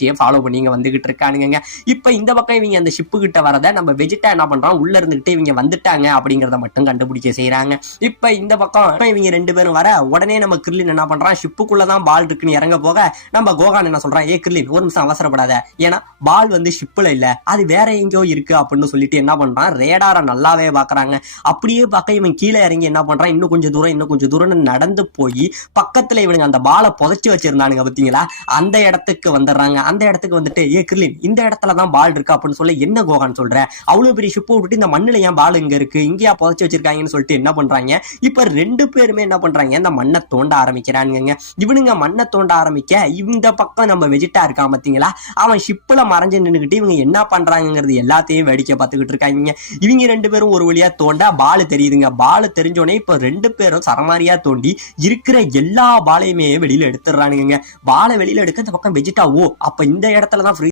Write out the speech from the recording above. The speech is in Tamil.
வச்சே ஃபாலோ பண்ணி இங்க வந்துகிட்டு இருக்கானுங்க. இப்ப இந்த பக்கம் இவங்க அந்த ஷிப்பு கிட்ட வரத நம்ம வெஜிடா என்ன பண்றான், உள்ள இருந்துகிட்டு இவங்க வந்துட்டாங்க அப்படிங்கறத மட்டும் கண்டுபிடிக்க செய்யறாங்க. இப்ப இந்த பக்கம் இவங்க 2 பேரும் வர உடனே நம்ம கிர்லின் என்ன பண்றான், ஷிப்புக்குள்ளதான் பால் இருக்குன்னு இறங்க போக நம்ம கோகான் என்ன சொல்றான், ஏ கிர்லின் ஒரு நிமிஷம் அவசரப்படாத, ஏன்னா பால் வந்து ஷிப்புல இல்ல, அது வேற எங்கேயோ இருக்கு அப்படின்னு சொல்லிட்டு என்ன பண்றான், ரேடாரை நல்லாவே பாக்குறாங்க. அப்படியே பார்க்க இவன் கீழே இறங்கி என்ன பண்றான், இன்னும் கொஞ்சம் தூரம் நடந்து போய் பக்கத்துல இவனுங்க அந்த பாலை புதைச்சு வச்சிருந்தானுங்க பாத்தீங்களா, அந்த இடத்துக்கு வந்துடுறாங்க. அந்த இடத்துக்கு வந்துட்டு, ஏ கிர்லின் இந்த இடத்துலதான் பால் இருக்கு அப்படின்னு சொல்ல, என்ன கோகான் சொல்ற, அவ்வளவு பெரிய ஷிப்பை விட்டுட்டு இந்த மண்ணுல ஏன் பால் இங்க இருக்கு, இங்கேயா புதைச்சு வச்சிருக்காங்கன்னு சொல்லிட்டு என்ன பண்றாங்க, இப்ப 2 பேருமே என்ன பண்றாங்க, இந்த மண்ணை தோண்ட ஆரம்பிக்கிறானுங்க. இவனுங்க மண்ணை தோண்ட ஆரம்பிக்க இந்த பக்கம் நம்ம வெஜிடா இருக்கான் பாத்தீங்களா, அவன் ஷிப்ல மறைஞ்சு நின்னுக்கிட்டு இவங்க என்ன பண்றாங்கிறது எல்லாத்தையும் வேடிக்கை பார்த்துக்கிட்டு இருக்காங்க. இவங்க 2 பேரும் ஒரு வழியா தோண்ட பால் தெரியுதுங்க. பால் தெரிஞ்சோடனே இப்ப 2 பேரும் சரமாரியா தோண்டி இருக்கிற எல்லா பாலையுமே வெளியில எடுத்துடுறானுங்க. பாலை வெளியில எடுக்க இந்த பக்கம் வெஜிடா, ஓ அப்ப இந்த இடத்துலதான்